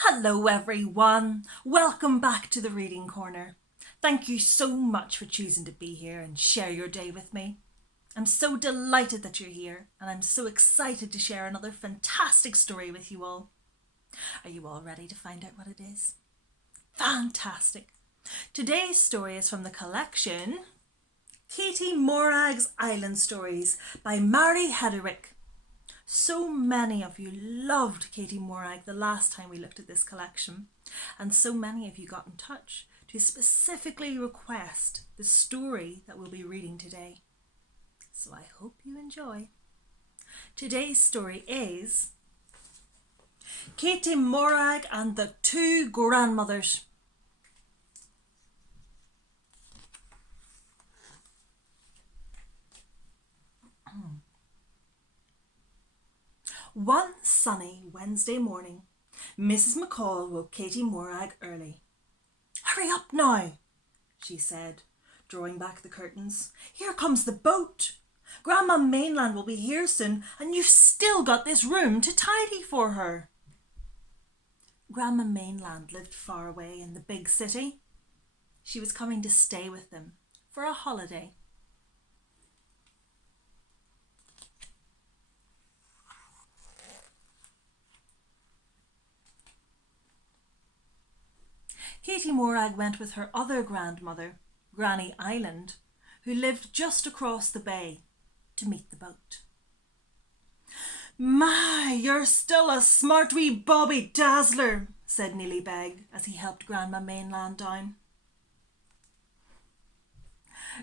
Hello everyone, welcome back to the Reading Corner. Thank you so much for choosing to be here and share your day with me. I'm so delighted that you're here and I'm so excited to share another fantastic story with you all. Are you all ready to find out what it is? Fantastic! Today's story is from the collection Katie Morag's Island Stories by Mairi Hedderwick. So many of you loved Katie Morag the last time we looked at this collection, and so many of you got in touch to specifically request the story that we'll be reading today. So I hope you enjoy. Today's story is Katie Morag and the Two Grandmothers. One sunny Wednesday morning, Mrs. McCall woke Katie Morag early. "Hurry up now," she said, drawing back the curtains. "Here comes the boat. Grandma Mainland will be here soon, and you've still got this room to tidy for her." Grandma Mainland lived far away in the big city. She was coming to stay with them for a holiday. Katie Morag went with her other grandmother, Granny Island, who lived just across the bay, to meet the boat. "My, you're still a smart wee Bobby Dazzler," said Neely Beg as he helped Grandma Mainland down.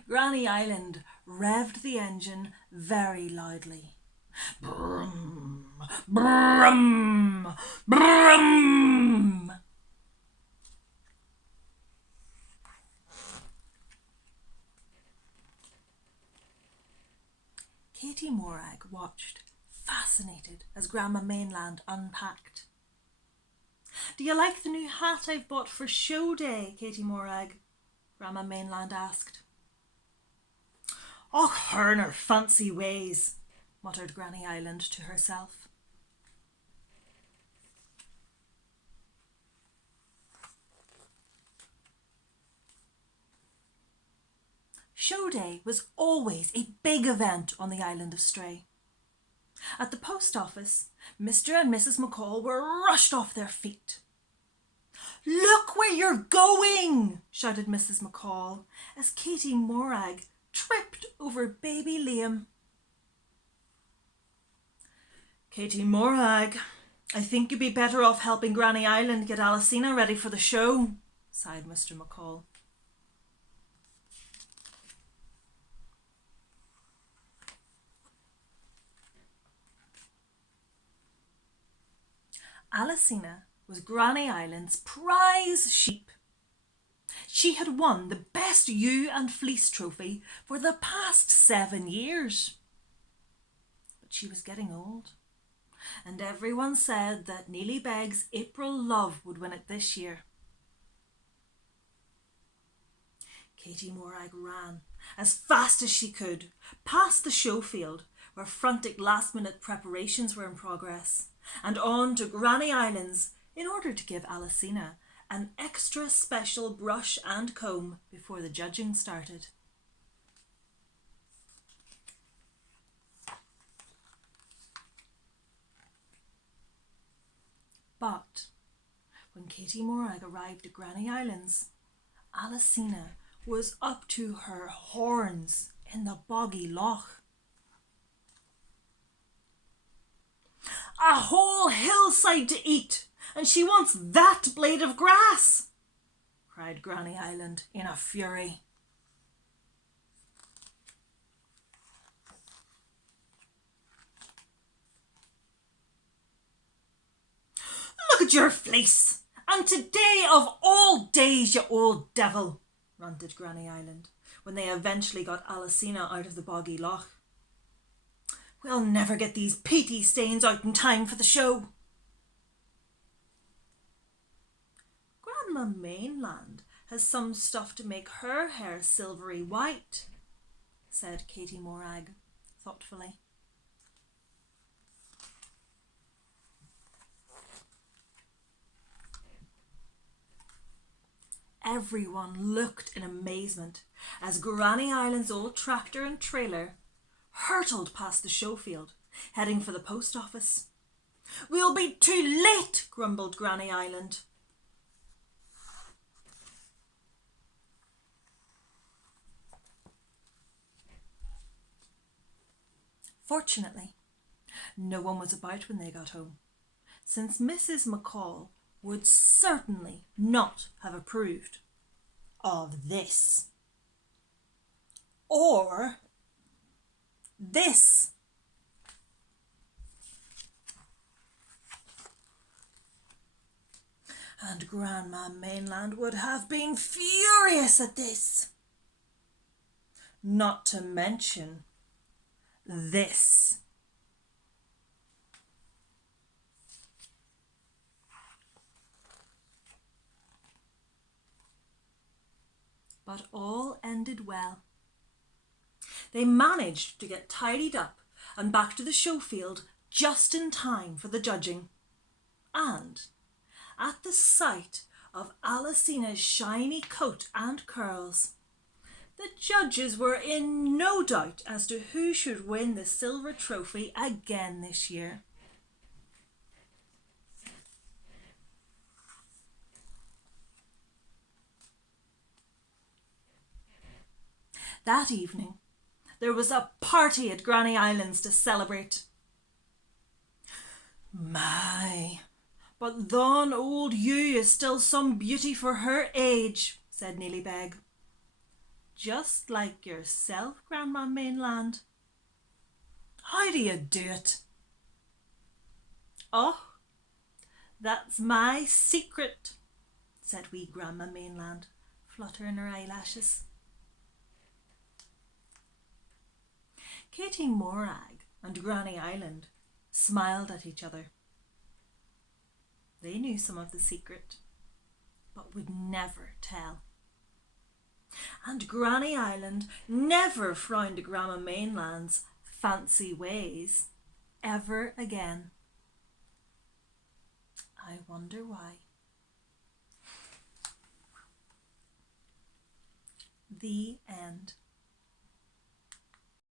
Granny Island revved the engine very loudly. Brum, brum, brum. Katie Morag watched, fascinated, as Grandma Mainland unpacked. "Do you like the new hat I've bought for show day, Katie Morag?" Grandma Mainland asked. "Och, her and her fancy ways," muttered Granny Island to herself. Show day was always a big event on the island of Stray. At the post office, Mr. and Mrs. McCall were rushed off their feet. "Look where you're going!" shouted Mrs. McCall as Katie Morag tripped over baby Liam. "Katie Morag, I think you'd be better off helping Granny Island get Alicina ready for the show," sighed Mr. McCall. Alicina was Granny Island's prize sheep. She had won the best ewe and fleece trophy for the past 7 years. But she was getting old, and everyone said that Neely Beg's April Love would win it this year. Katie Morag ran as fast as she could, past the show field where frantic last-minute preparations were in progress, and on to Granny Islands in order to give Alicina an extra special brush and comb before the judging started. But when Katie Morag arrived at Granny Islands, Alicina was up to her horns in the boggy loch. "A whole hillside to eat, and she wants that blade of grass!" cried Granny Island in a fury. "Look at your fleece! And today of all days, you old devil!" ranted Granny Island when they eventually got Alicina out of the boggy loch. "We'll never get these peaty stains out in time for the show." "Grandma Mainland has some stuff to make her hair silvery white," said Katie Morag thoughtfully. everyone looked in amazement as Granny Island's old tractor and trailer hurtled past the show field, heading for the post office. "We'll be too late," grumbled Granny Island. Fortunately, no one was about when they got home, since Mrs. McCall would certainly not have approved of this. Or this. And Grandma Mainland would have been furious at this. Not to mention this. But all ended well. They managed to get tidied up and back to the show field just in time for the judging. And at the sight of Alicina's shiny coat and curls, the judges were in no doubt as to who should win the silver trophy again this year. That evening, there was a party at Granny Islands to celebrate. "My, but thon old Ewe is still some beauty for her age," said Neely Begg. "Just like yourself, Grandma Mainland. How do you do it?" "Oh, that's my secret," said wee Grandma Mainland, fluttering her eyelashes. Katie Morag and Granny Island smiled at each other. They knew some of the secret, but would never tell. And Granny Island never frowned at Grandma Mainland's fancy ways ever again. I wonder why. The end.